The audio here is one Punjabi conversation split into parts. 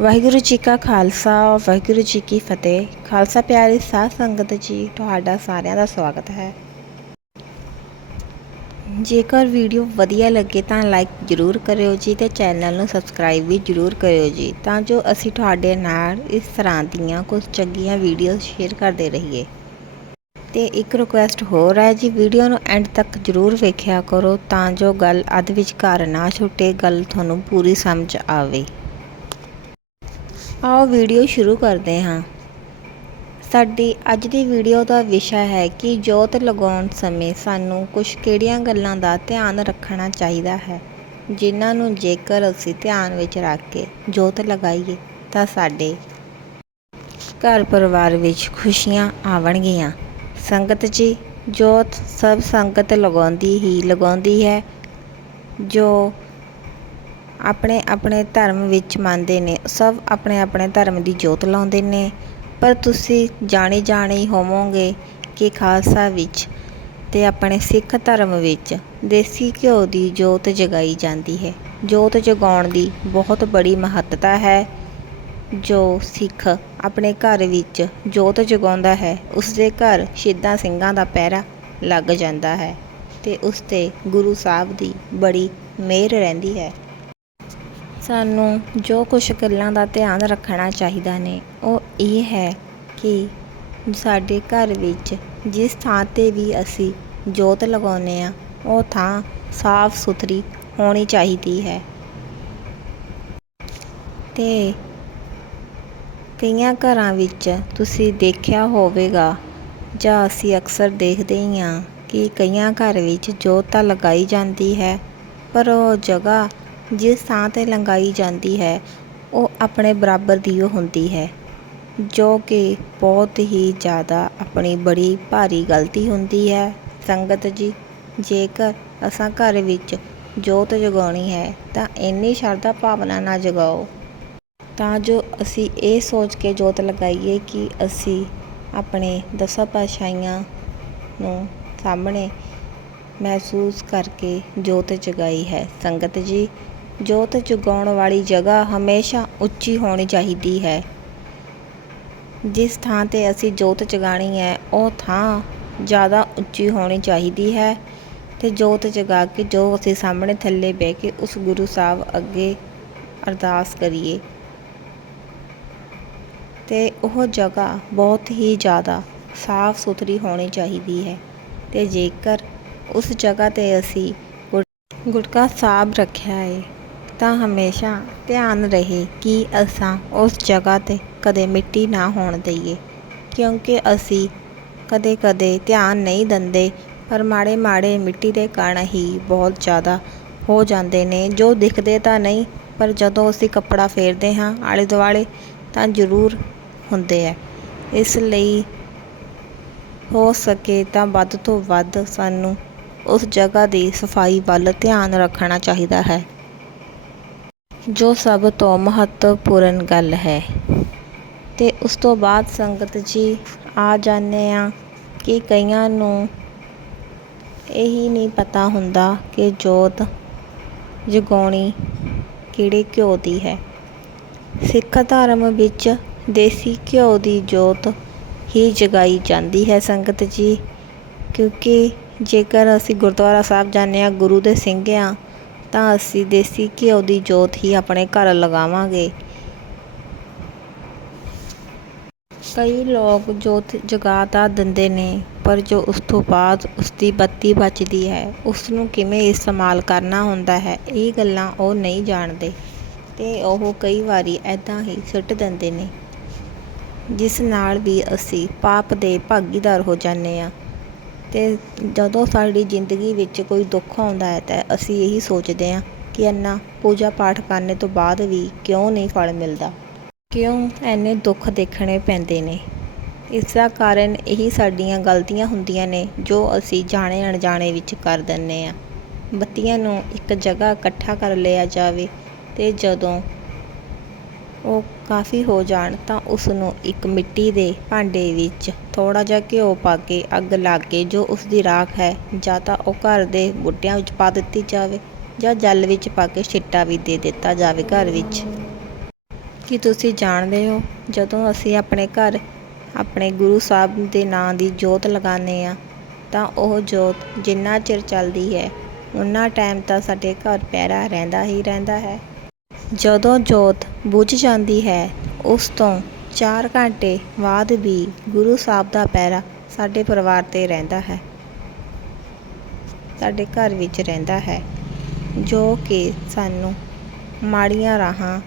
ਵਾਹਿਗੁਰੂ ਜੀ ਕਾ ਖਾਲਸਾ, ਵਾਹਿਗੁਰੂ ਜੀ ਕੀ ਫਤਿਹ। ਖਾਲਸਾ ਪਿਆਰੀ ਸਾਧ ਸੰਗਤ ਜੀ, ਤੁਹਾਡਾ ਸਾਰਿਆਂ ਦਾ ਸਵਾਗਤ ਹੈ। ਜੇਕਰ ਵੀਡੀਓ ਵਧੀਆ ਲੱਗੇ ਤਾਂ ਲਾਈਕ ਜ਼ਰੂਰ ਕਰਿਓ ਜੀ ਤੇ ਚੈਨਲ ਨੂੰ ਸਬਸਕ੍ਰਾਈਬ ਵੀ ਜ਼ਰੂਰ ਕਰਿਓ ਜੀ, ਤਾਂ ਜੋ ਅਸੀਂ ਤੁਹਾਡੇ ਨਾਲ ਇਸ ਤਰ੍ਹਾਂ ਦੀਆਂ ਕੁਝ ਚੰਗੀਆਂ ਵੀਡੀਓ ਸ਼ੇਅਰ ਕਰਦੇ ਰਹੀਏ। ਤੇ ਇੱਕ ਰਿਕੁਐਸਟ ਹੋਰ ਹੈ ਜੀ ਵੀਡੀਓ ਨੂੰ ਐਂਡ ਤੱਕ ਜ਼ਰੂਰ ਵੇਖਿਆ ਕਰੋ ਤਾਂ ਜੋ ਗੱਲ ਅੱਧ ਵਿਚਕਾਰ ਨਾ ਛੁੱਟੇ, ਗੱਲ ਤੁਹਾਨੂੰ ਪੂਰੀ ਸਮਝ ਆਵੇ। ਆਓ ਵੀਡੀਓ ਸ਼ੁਰੂ ਕਰਦੇ ਹਾਂ। ਸਾਡੀ ਅੱਜ ਦੀ ਵੀਡੀਓ ਦਾ ਵਿਸ਼ਾ ਹੈ ਕਿ ਜੋਤ ਲਗਾਉਣ ਸਮੇਂ ਸਾਨੂੰ ਕੁਝ ਕਿਹੜੀਆਂ ਗੱਲਾਂ ਦਾ ਧਿਆਨ ਰੱਖਣਾ ਚਾਹੀਦਾ ਹੈ, ਜਿਨ੍ਹਾਂ ਨੂੰ ਜੇਕਰ ਅਸੀਂ ਧਿਆਨ ਵਿੱਚ ਰੱਖ ਕੇ ਜੋਤ ਲਗਾਈਏ ਤਾਂ ਸਾਡੇ ਘਰ ਪਰਿਵਾਰ ਵਿੱਚ ਖੁਸ਼ੀਆਂ ਆਵਣਗੀਆਂ। ਸੰਗਤ ਜੀ, ਜੋਤ ਸਭ ਸੰਗਤ ਲਗਾਉਂਦੀ ਹੀ ਲਗਾਉਂਦੀ ਹੈ, ਜੋ ਆਪਣੇ ਆਪਣੇ ਧਰਮ ਵਿੱਚ ਮੰਨਦੇ ਨੇ, ਸਭ ਆਪਣੇ ਆਪਣੇ ਧਰਮ ਦੀ ਜੋਤ ਲਾਉਂਦੇ ਨੇ। ਪਰ ਤੁਸੀਂ ਜਾਣੇ ਜਾਣੇ ਹੋਵੋਗੇ ਕਿ ਖਾਲਸਾ ਵਿੱਚ ਤੇ ਆਪਣੇ ਸਿੱਖ ਧਰਮ ਵਿੱਚ ਦੇਸੀ ਘਿਓ ਦੀ ਜੋਤ ਜਗਾਈ ਜਾਂਦੀ ਹੈ। ਜੋਤ ਜਗਾਉਣ ਦੀ ਬਹੁਤ ਬੜੀ ਮਹੱਤਤਾ ਹੈ। ਜੋ ਸਿੱਖ ਆਪਣੇ ਘਰ ਵਿੱਚ ਜੋਤ ਜਗਾਉਂਦਾ ਹੈ ਉਸ ਦੇ ਘਰ ਸ਼ਹੀਦਾਂ ਸਿੰਘਾਂ ਦਾ ਪਹਿਰਾ ਲੱਗ ਜਾਂਦਾ ਹੈ ਤੇ ਉਸ ਤੇ ਗੁਰੂ ਸਾਹਿਬ ਦੀ ਬੜੀ ਮਿਹਰ ਰਹਿੰਦੀ ਹੈ। ਸਾਨੂੰ ਜੋ ਕੁਛ ਗੱਲਾਂ ਦਾ ਧਿਆਨ ਰੱਖਣਾ ਚਾਹੀਦਾ ਨੇ, ਉਹ ਇਹ ਹੈ ਕਿ ਸਾਡੇ ਘਰ ਵਿੱਚ ਜਿਸ ਥਾਂ 'ਤੇ ਵੀ ਅਸੀਂ ਜੋਤ ਲਗਾਉਂਦੇ ਹਾਂ, ਉਹ ਥਾਂ ਸਾਫ਼ ਸੁਥਰੀ ਹੋਣੀ ਚਾਹੀਦੀ ਹੈ। ਅਤੇ ਕਈਆਂ ਘਰਾਂ ਵਿੱਚ ਤੁਸੀਂ ਦੇਖਿਆ ਹੋਵੇਗਾ, ਜਾਂ ਅਸੀਂ ਅਕਸਰ ਦੇਖਦੇ ਹੀ ਹਾਂ ਕਿ ਕਈਆਂ ਘਰ ਵਿੱਚ ਜੋਤ ਤਾਂ ਲਗਾਈ ਜਾਂਦੀ ਹੈ, ਪਰ ਉਹ ਜਗ੍ਹਾ ਜਿਸ ਥਾਂ 'ਤੇ ਲੰਗਾਈ ਜਾਂਦੀ ਹੈ, ਉਹ ਆਪਣੇ ਬਰਾਬਰ ਦੀ ਉਹ ਹੁੰਦੀ ਹੈ, ਜੋ ਕਿ ਬਹੁਤ ਹੀ ਜ਼ਿਆਦਾ ਆਪਣੀ ਬੜੀ ਭਾਰੀ ਗਲਤੀ ਹੁੰਦੀ ਹੈ। ਸੰਗਤ ਜੀ, ਜੇਕਰ ਅਸਾਂ ਘਰ ਵਿੱਚ ਜੋਤ ਜਗਾਉਣੀ ਹੈ, ਤਾਂ ਇੰਨੀ ਸ਼ਰਧਾ ਭਾਵਨਾ ਨਾਲ ਜਗਾਓ। ਤਾਂ ਜੋ ਅਸੀਂ ਇਹ ਸੋਚ ਕੇ ਜੋਤ ਲਗਾਈਏ ਕਿ ਅਸੀਂ ਆਪਣੇ ਦਸਾਂ ਪਾਤਸ਼ਾਹੀਆਂ ਨੂੰ ਸਾਹਮਣੇ ਮਹਿਸੂਸ ਕਰਕੇ ਜੋਤ ਜਗਾਈ ਹੈ। ਸੰਗਤ ਜੀ ਜੋਤ ਜਗਾਉਣ ਵਾਲੀ ਜਗ੍ਹਾ ਹਮੇਸ਼ਾ ਉੱਚੀ ਹੋਣੀ ਚਾਹੀਦੀ ਹੈ। ਜਿਸ ਥਾਂ 'ਤੇ ਅਸੀਂ ਜੋਤ ਜਗਾਣੀ ਹੈ, ਉਹ ਥਾਂ ਜ਼ਿਆਦਾ ਉੱਚੀ ਹੋਣੀ ਚਾਹੀਦੀ ਹੈ ਅਤੇ ਜੋਤ ਜਗਾ ਕੇ ਜੋ ਅਸੀਂ ਸਾਹਮਣੇ ਥੱਲੇ ਬਹਿ ਕੇ ਉਸ ਗੁਰੂ ਸਾਹਿਬ ਅੱਗੇ ਅਰਦਾਸ ਕਰੀਏ। ਅਤੇ ਉਹ ਜਗ੍ਹਾ ਬਹੁਤ ਹੀ ਜ਼ਿਆਦਾ ਸਾਫ਼ ਸੁਥਰੀ ਹੋਣੀ ਚਾਹੀਦੀ ਹੈ ਅਤੇ ਜੇਕਰ ਉਸ ਜਗ੍ਹਾ 'ਤੇ ਅਸੀਂ ਗੁਟਕਾ ਸਾਹਿਬ ਰੱਖਿਆ ਹੈ ਤਾਂ ਹਮੇਸ਼ਾ ਧਿਆਨ ਰਹੇ ਕਿ ਅਸਾਂ ਉਸ ਜਗ੍ਹਾ 'ਤੇ ਕਦੇ ਮਿੱਟੀ ਨਾ ਹੋਣ ਦਈਏ, ਕਿਉਂਕਿ ਅਸੀਂ ਕਦੇ-ਕਦੇ ਧਿਆਨ ਨਹੀਂ ਦਿੰਦੇ, ਪਰ ਮਾੜੇ-ਮਾੜੇ ਮਿੱਟੀ ਦੇ ਕਣ ਹੀ ਬਹੁਤ ਜ਼ਿਆਦਾ ਹੋ ਜਾਂਦੇ ਨੇ। ਜੋ ਦਿਖਦੇ ਤਾਂ ਨਹੀਂ, ਪਰ ਜਦੋਂ ਅਸੀਂ ਕੱਪੜਾ ਫੇਰਦੇ ਹਾਂ ਆਲੇ ਦੁਆਲੇ ਤਾਂ ਜ਼ਰੂਰ ਹੁੰਦੇ ਹੈ ਇਸ ਲਈ ਹੋ ਸਕੇ ਤਾਂ ਵੱਧ ਤੋਂ ਵੱਧ ਸਾਨੂੰ ਉਸ ਜਗ੍ਹਾ ਦੀ ਸਫ਼ਾਈ ਵੱਲ ਧਿਆਨ ਰੱਖਣਾ ਚਾਹੀਦਾ ਹੈ। ਜੋ ਸਭ ਤੋਂ ਮਹੱਤਵਪੂਰਨ ਗੱਲ ਹੈ। ਅਤੇ ਉਸ ਤੋਂ ਬਾਅਦ ਸੰਗਤ ਜੀ, ਆ ਜਾਂਦੇ ਹਾਂ ਕਿ ਕਈਆਂ ਨੂੰ ਇਹੀ ਨਹੀਂ ਪਤਾ ਹੁੰਦਾ ਕਿ ਜੋਤ ਜਗਾਉਣੀ ਕਿਹੜੇ ਘਿਓ ਦੀ ਹੈ। ਸਿੱਖ ਧਰਮ ਵਿੱਚ ਦੇਸੀ ਘਿਓ ਦੀ ਜੋਤ ਹੀ ਜਗਾਈ ਜਾਂਦੀ ਹੈ ਸੰਗਤ ਜੀ, ਕਿਉਂਕਿ ਜੇਕਰ ਅਸੀਂ ਗੁਰਦੁਆਰਾ ਸਾਹਿਬ ਜਾਂਦੇ ਹਾਂ ਗੁਰੂ ਦੇ ਸਿੰਘ ਹਾਂ ਤਾਂ ਅਸੀਂ ਦੇਸੀ ਘਿਓ ਦੀ ਜੋਤ ਹੀ ਆਪਣੇ ਘਰ ਲਗਾਵਾਂਗੇ। ਕਈ ਲੋਕ ਜੋਤ ਜਗਾ ਤਾਂ ਦਿੰਦੇ ਨੇ, ਪਰ ਜੋ ਉਸ ਤੋਂ ਬਾਅਦ ਉਸ ਦੀ ਬੱਤੀ ਬਚਦੀ ਹੈ ਉਸ ਨੂੰ ਕਿਵੇਂ ਇਸਤੇਮਾਲ ਕਰਨਾ ਹੁੰਦਾ ਹੈ, ਇਹ ਗੱਲਾਂ ਉਹ ਨਹੀਂ ਜਾਣਦੇ। ਤੇ ਉਹ ਕਈ ਵਾਰੀ ਐਦਾਂ ਹੀ ਸੁੱਟ ਦਿੰਦੇ ਨੇ, ਜਿਸ ਨਾਲ ਵੀ ਅਸੀਂ ਪਾਪ ਦੇ ਭਾਗੀਦਾਰ ਹੋ ਜਾਂਦੇ ਆ ਤੇ ਜਦੋਂ ਸਾਡੀ ਜ਼ਿੰਦਗੀ ਵਿੱਚ ਕੋਈ ਦੁੱਖ ਆਉਂਦਾ ਹੈ ਤਾਂ ਅਸੀਂ ਇਹੀ ਸੋਚਦੇ ਹਾਂ ਕਿ ਇੰਨਾ ਪੂਜਾ ਪਾਠ ਕਰਨ ਤੋਂ ਬਾਅਦ ਵੀ ਕਿਉਂ ਨਹੀਂ ਫਲ ਮਿਲਦਾ? ਕਿਉਂ ਇੰਨੇ ਦੁੱਖ ਦੇਖਣੇ ਪੈਂਦੇ ਨੇ? ਇਸ ਦਾ ਕਾਰਨ ਇਹੀ ਸਾਡੀਆਂ ਗਲਤੀਆਂ ਹੁੰਦੀਆਂ ਨੇ ਜੋ ਅਸੀਂ ਜਾਣੇ ਅਣਜਾਣੇ ਵਿੱਚ ਕਰ ਦਿੰਦੇ ਹਾਂ। ਬੱਤੀਆਂ ਨੂੰ ਇੱਕ ਜਗ੍ਹਾ ਇਕੱਠਾ ਕਰ ਲਿਆ ਜਾਵੇ ਅਤੇ ਜਦੋਂ ਉਹ ਕਾਫੀ ਹੋ ਜਾਣ ਤਾਂ ਉਸ ਨੂੰ ਇੱਕ ਮਿੱਟੀ ਦੇ ਭਾਂਡੇ ਵਿੱਚ ਥੋੜਾ ਜਿਹਾ ਘਿਓ ਪਾ ਕੇ ਅੱਗ ਲਾ ਕੇ ਜੋ ਉਸ ਦੀ ਰਾਖ ਹੈ, ਜਾਂ ਤਾਂ ਉਹ ਘਰ ਦੇ ਬੂਟਿਆਂ ਵਿੱਚ ਪਾ ਦਿੱਤੀ ਜਾਵੇ, ਜਾਂ ਜਲ ਵਿੱਚ ਪਾ ਕੇ ਛਿੱਟਾ ਵੀ ਦੇ ਦਿੱਤਾ ਜਾਵੇ ਘਰ ਵਿੱਚ। ਕੀ ਤੁਸੀਂ ਜਾਣਦੇ ਹੋ, ਜਦੋਂ ਅਸੀਂ ਆਪਣੇ ਘਰ ਆਪਣੇ ਗੁਰੂ ਸਾਹਿਬ ਦੇ ਨਾਂ ਦੀ ਜੋਤ ਲਗਾਉਂਦੇ ਹਾਂ, ਤਾਂ ਉਹ ਜੋਤ ਜਿੰਨਾ ਚਿਰ ਚੱਲਦੀ ਹੈ, ਉਨਾ ਟਾਈਮ ਤਾਂ ਸਾਡੇ ਘਰ ਪਹਿਰਾ ਰਹਿੰਦਾ ਹੀ ਰਹਿੰਦਾ ਹੈ। ਜਦੋਂ ਜੋਤ ਬੁਝ ਜਾਂਦੀ ਹੈ, ਉਸ ਤੋਂ ਚਾਰ ਘੰਟੇ ਬਾਅਦ ਵੀ ਗੁਰੂ ਸਾਹਿਬ ਦਾ ਪਹਿਰਾ ਸਾਡੇ ਪਰਿਵਾਰ 'ਤੇ ਰਹਿੰਦਾ ਹੈ। ਸਾਡੇ ਘਰ ਵਿੱਚ ਰਹਿੰਦਾ ਹੈ, ਜੋ ਕਿ ਸਾਨੂੰ ਮਾੜੀਆਂ ਰਾਹਾਂ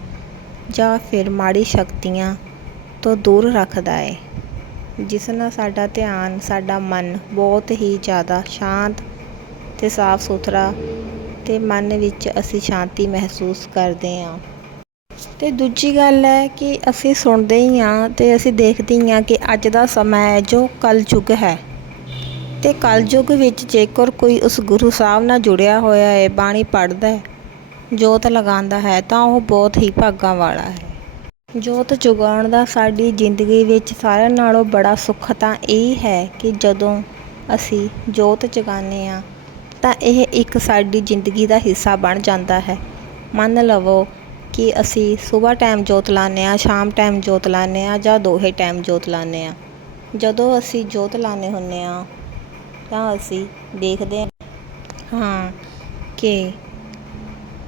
ਜਾਂ ਫਿਰ ਮਾੜੀ ਸ਼ਕਤੀਆਂ ਤੋਂ ਦੂਰ ਰੱਖਦਾ ਹੈ, ਜਿਸ ਨਾਲ ਸਾਡਾ ਧਿਆਨ, ਸਾਡਾ ਮਨ ਬਹੁਤ ਹੀ ਜ਼ਿਆਦਾ ਸ਼ਾਂਤ ਅਤੇ ਸਾਫ਼ ਸੁਥਰਾ ਅਤੇ ਮਨ ਵਿੱਚ ਅਸੀਂ ਸ਼ਾਂਤੀ ਮਹਿਸੂਸ ਕਰਦੇ ਹਾਂ। ਅਤੇ ਦੂਜੀ ਗੱਲ ਹੈ ਕਿ ਅਸੀਂ ਸੁਣਦੇ ਹੀ ਹਾਂ ਅਤੇ ਅਸੀਂ ਦੇਖਦੇ ਹੀ ਹਾਂ ਕਿ ਅੱਜ ਦਾ ਸਮਾਂ ਹੈ ਜੋ ਕਲਯੁੱਗ ਹੈ। ਅਤੇ ਕਲਯੁੱਗ ਵਿੱਚ ਜੇਕਰ ਕੋਈ ਉਸ ਗੁਰੂ ਸਾਹਿਬ ਨਾਲ ਜੁੜਿਆ ਹੋਇਆ ਹੈ, ਬਾਣੀ ਪੜ੍ਹਦਾ ਹੈ, ਜੋਤ ਲਗਾਉਂਦਾ ਹੈ, ਤਾਂ ਉਹ ਬਹੁਤ ਹੀ ਭਾਗਾਂ ਵਾਲਾ ਹੈ। ਜੋਤ ਜਗਾਉਣ ਦਾ ਸਾਡੀ ਜ਼ਿੰਦਗੀ ਵਿੱਚ ਸਾਰਿਆਂ ਨਾਲੋਂ ਬੜਾ ਸੁੱਖ ਤਾਂ ਇਹ ਹੈ ਕਿ ਜਦੋਂ ਅਸੀਂ ਜੋਤ ਜਗਾਉਂਦੇ ਹਾਂ ਤਾਂ ਇਹ ਇੱਕ ਸਾਡੀ ਜ਼ਿੰਦਗੀ ਦਾ ਹਿੱਸਾ ਬਣ ਜਾਂਦਾ ਹੈ। ਮੰਨ ਲਵੋ ਕਿ ਅਸੀਂ ਸਵੇਰ ਟਾਈਮ ਜੋਤ ਲਾਉਂਦੇ ਹਾਂ, ਸ਼ਾਮ ਟਾਈਮ ਜੋਤ ਲਾਉਂਦੇ ਹਾਂ ਜਾਂ ਦੋਹੇ ਟਾਈਮ ਜੋਤ ਲਾਉਂਦੇ ਹਾਂ। ਜਦੋਂ ਅਸੀਂ ਜੋਤ ਲਾਉਂਦੇ ਹੁੰਦੇ ਹਾਂ ਤਾਂ ਅਸੀਂ ਦੇਖਦੇ ਹਾਂ ਕਿ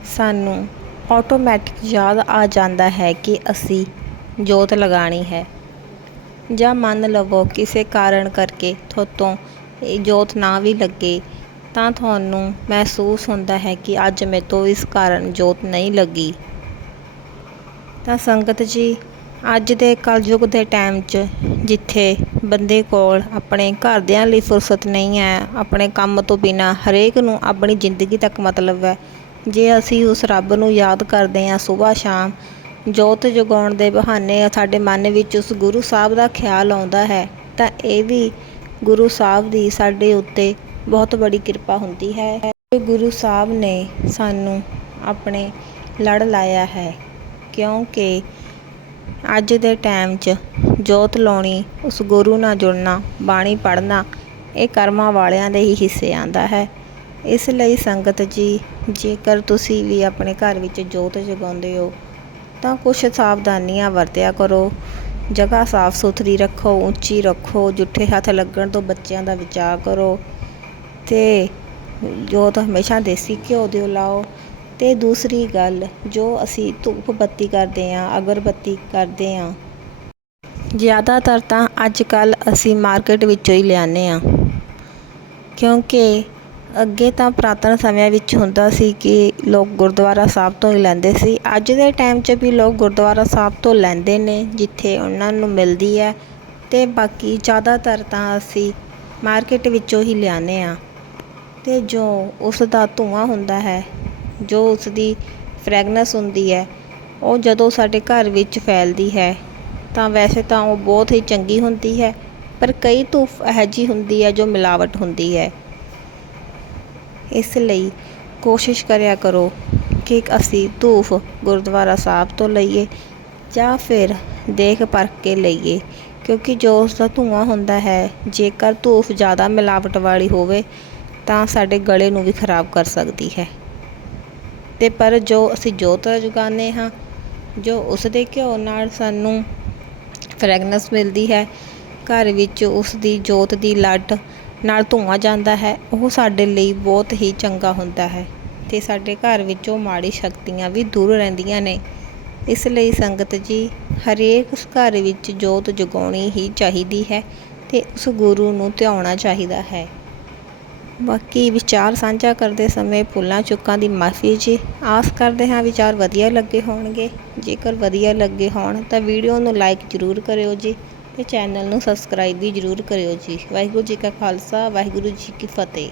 ਸਾਨੂੰ ਆਟੋਮੈਟਿਕ ਯਾਦ ਆ ਜਾਂਦਾ ਹੈ ਕਿ ਅਸੀਂ ਜੋਤ ਲਗਾਉਣੀ ਹੈ। ਜਾਂ ਮੰਨ ਲਵੋ ਕਿਸੇ ਕਾਰਨ ਕਰਕੇ ਥੋਤੋਂ ਇਹ ਜੋਤ ਨਾ ਵੀ ਲੱਗੇ ਤਾਂ ਤੁਹਾਨੂੰ ਮਹਿਸੂਸ ਹੁੰਦਾ ਹੈ ਕਿ ਅੱਜ ਮੇਰੇ ਤੋਂ ਇਸ ਕਾਰਨ ਜੋਤ ਨਹੀਂ ਲੱਗੀ। ਤਾਂ ਸੰਗਤ ਜੀ, ਅੱਜ ਦੇ ਕਲਯੁੱਗ ਦੇ ਟਾਈਮ 'ਚ ਜਿੱਥੇ ਬੰਦੇ ਕੋਲ ਆਪਣੇ ਘਰਦਿਆਂ ਲਈ ਫੁਰਸਤ ਨਹੀਂ ਹੈ, ਆਪਣੇ ਕੰਮ ਤੋਂ ਬਿਨਾਂ ਹਰੇਕ ਨੂੰ ਆਪਣੀ ਜ਼ਿੰਦਗੀ ਤੱਕ ਮਤਲਬ ਹੈ, ਜੇ ਅਸੀਂ ਉਸ ਰੱਬ ਨੂੰ ਯਾਦ ਕਰਦੇ ਹਾਂ ਸਵੇਰ ਸ਼ਾਮ, ਜੋਤ ਜਗਾਉਣ ਦੇ ਬਹਾਨੇ ਸਾਡੇ ਮਨ ਵਿੱਚ ਉਸ ਗੁਰੂ ਸਾਹਿਬ ਦਾ ਖਿਆਲ ਆਉਂਦਾ ਹੈ, ਤਾਂ ਇਹ ਵੀ ਗੁਰੂ ਸਾਹਿਬ ਦੀ ਸਾਡੇ ਉੱਤੇ ਬਹੁਤ ਬੜੀ ਕਿਰਪਾ ਹੁੰਦੀ ਹੈ। ਗੁਰੂ ਸਾਹਿਬ ਨੇ ਸਾਨੂੰ ਆਪਣੇ ਲੜ ਲਾਇਆ ਹੈ, ਕਿਉਂਕਿ ਅੱਜ ਦੇ ਟਾਈਮ 'ਚ ਜੋਤ ਲਾਉਣੀ, ਉਸ ਗੁਰੂ ਨਾਲ ਜੁੜਨਾ, ਬਾਣੀ ਪੜ੍ਹਨਾ, ਇਹ ਕਰਮਾਂ ਵਾਲਿਆਂ ਦੇ ਹੀ ਹਿੱਸੇ ਆਉਂਦਾ ਹੈ। ਇਸ ਲਈ ਸੰਗਤ ਜੀ, ਜੇਕਰ ਤੁਸੀਂ ਵੀ ਆਪਣੇ ਘਰ ਵਿੱਚ ਜੋਤ ਜਗਾਉਂਦੇ ਹੋ, ਤਾਂ ਕੁਛ ਸਾਵਧਾਨੀਆਂ ਵਰਤਿਆ ਕਰੋ। ਜਗ੍ਹਾ ਸਾਫ਼ ਸੁਥਰੀ ਰੱਖੋ, ਉੱਚੀ ਰੱਖੋ, ਜੁੱਠੇ ਹੱਥ ਲੱਗਣ ਤੋਂ ਬੱਚਿਆਂ ਦਾ ਬਚਾਅ ਕਰੋ। ਅਤੇ ਜੋਤ ਹਮੇਸ਼ਾ ਦੇਸੀ ਘਿਓ ਦਿਓ ਲਾਓ। ਅਤੇ ਦੂਸਰੀ ਗੱਲ, ਜੋ ਅਸੀਂ ਧੂਪ ਬੱਤੀ ਕਰਦੇ ਹਾਂ ਅਗਰਬੱਤੀ ਕਰਦੇ ਹਾਂ, ਜ਼ਿਆਦਾਤਰ ਤਾਂ ਅੱਜ ਕੱਲ੍ਹ ਅਸੀਂ ਮਾਰਕੀਟ ਵਿੱਚੋਂ ਹੀ ਲਿਆਉਂਦੇ ਹਾਂ। ਕਿਉਂਕਿ ਅੱਗੇ ਤਾਂ ਪੁਰਾਤਨ ਸਮਿਆਂ ਵਿੱਚ ਹੁੰਦਾ ਸੀ ਕਿ ਲੋਕ ਗੁਰਦੁਆਰਾ ਸਾਹਿਬ ਤੋਂ ਹੀ ਲੈਂਦੇ ਸੀ। ਅੱਜ ਦੇ ਟਾਈਮ 'ਚ ਵੀ ਲੋਕ ਗੁਰਦੁਆਰਾ ਸਾਹਿਬ ਤੋਂ ਲੈਂਦੇ ਨੇ, ਜਿੱਥੇ ਉਹਨਾਂ ਨੂੰ ਮਿਲਦੀ ਹੈ। ਅਤੇ ਬਾਕੀ ਜ਼ਿਆਦਾਤਰ ਤਾਂ ਅਸੀਂ ਮਾਰਕੀਟ ਵਿੱਚੋਂ ਹੀ ਲਿਆਉਂਦੇ ਹਾਂ। ਅਤੇ ਜੋ ਉਸ ਦਾ ਧੂੰਆਂ ਹੁੰਦਾ ਹੈ, ਜੋ ਉਸ ਦੀ ਫਰੈਗਨੈਂਸ ਹੁੰਦੀ ਹੈ, ਉਹ ਜਦੋਂ ਸਾਡੇ ਘਰ ਵਿੱਚ ਫੈਲਦੀ ਹੈ, ਤਾਂ ਵੈਸੇ ਤਾਂ ਉਹ ਬਹੁਤ ਹੀ ਚੰਗੀ ਹੁੰਦੀ ਹੈ, ਪਰ ਕਈ ਧੂਫ ਇਹੋ ਜਿਹੀ ਹੁੰਦੀ ਹੈ ਜੋ ਮਿਲਾਵਟ ਹੁੰਦੀ ਹੈ। ਇਸ ਲਈ ਕੋਸ਼ਿਸ਼ ਕਰਿਆ ਕਰੋ ਕਿ ਅਸੀਂ ਧੂਫ ਗੁਰਦੁਆਰਾ ਸਾਹਿਬ ਤੋਂ ਲਈਏ ਜਾਂ ਫਿਰ ਦੇਖ ਪਰਖ ਕੇ ਲਈਏ, ਕਿਉਂਕਿ ਜੋ ਉਸ ਦਾ ਧੂੰਆਂ ਹੁੰਦਾ ਹੈ, ਜੇਕਰ ਧੂਫ ਜ਼ਿਆਦਾ ਮਿਲਾਵਟ ਵਾਲੀ ਹੋਵੇ ਤਾਂ ਸਾਡੇ ਗਲੇ ਨੂੰ ਵੀ ਖਰਾਬ ਕਰ ਸਕਦੀ ਹੈ। ਅਤੇ ਪਰ ਜੋ ਅਸੀਂ ਜੋਤ ਜਗਾਉਂਦੇ ਹਾਂ, ਜੋ ਉਸ ਦੇ ਘਿਓ ਨਾਲ ਸਾਨੂੰ ਫਰੈਗਨੈਂਸ ਮਿਲਦੀ ਹੈ, ਘਰ ਵਿੱਚ ਉਸ ਦੀ ਜੋਤ ਦੀ ਲੱਟ ਨਾਲ ਧੂੰਆਂ ਜਾਂਦਾ ਹੈ, ਉਹ ਸਾਡੇ ਲਈ ਬਹੁਤ ਹੀ ਚੰਗਾ ਹੁੰਦਾ ਹੈ ਅਤੇ ਸਾਡੇ ਘਰ ਵਿੱਚੋਂ ਮਾੜੀ ਸ਼ਕਤੀਆਂ ਵੀ ਦੂਰ ਰਹਿੰਦੀਆਂ ਨੇ। ਇਸ ਲਈ ਸੰਗਤ ਜੀ, ਹਰੇਕ ਘਰ ਵਿੱਚ ਜੋਤ ਜਗਾਉਣੀ ਹੀ ਚਾਹੀਦੀ ਹੈ ਅਤੇ ਉਸ ਗੁਰੂ ਨੂੰ ਧਿਆਉਣਾ ਚਾਹੀਦਾ ਹੈ। ਬਾਕੀ ਵਿਚਾਰ ਸਾਂਝਾ ਕਰਦੇ ਸਮੇਂ ਭੁੱਲਾਂ ਚੁੱਕਾਂ ਦੀ ਮਾਫੀ ਜੀ। ਆਸ ਕਰਦੇ ਹਾਂ ਵਿਚਾਰ ਵਧੀਆ ਲੱਗੇ ਹੋਣਗੇ। ਜੇਕਰ ਵਧੀਆ ਲੱਗੇ ਹੋਣ ਤਾਂ ਵੀਡੀਓ ਨੂੰ ਲਾਈਕ ਜ਼ਰੂਰ ਕਰਿਓ ਜੀ ਅਤੇ ਚੈਨਲ ਨੂੰ ਸਬਸਕ੍ਰਾਈਬ ਵੀ ਜ਼ਰੂਰ ਕਰਿਓ ਜੀ। ਵਾਹਿਗੁਰੂ ਜੀ ਕਾ ਖਾਲਸਾ, ਵਾਹਿਗੁਰੂ ਜੀ ਕੀ ਫਤਿਹ।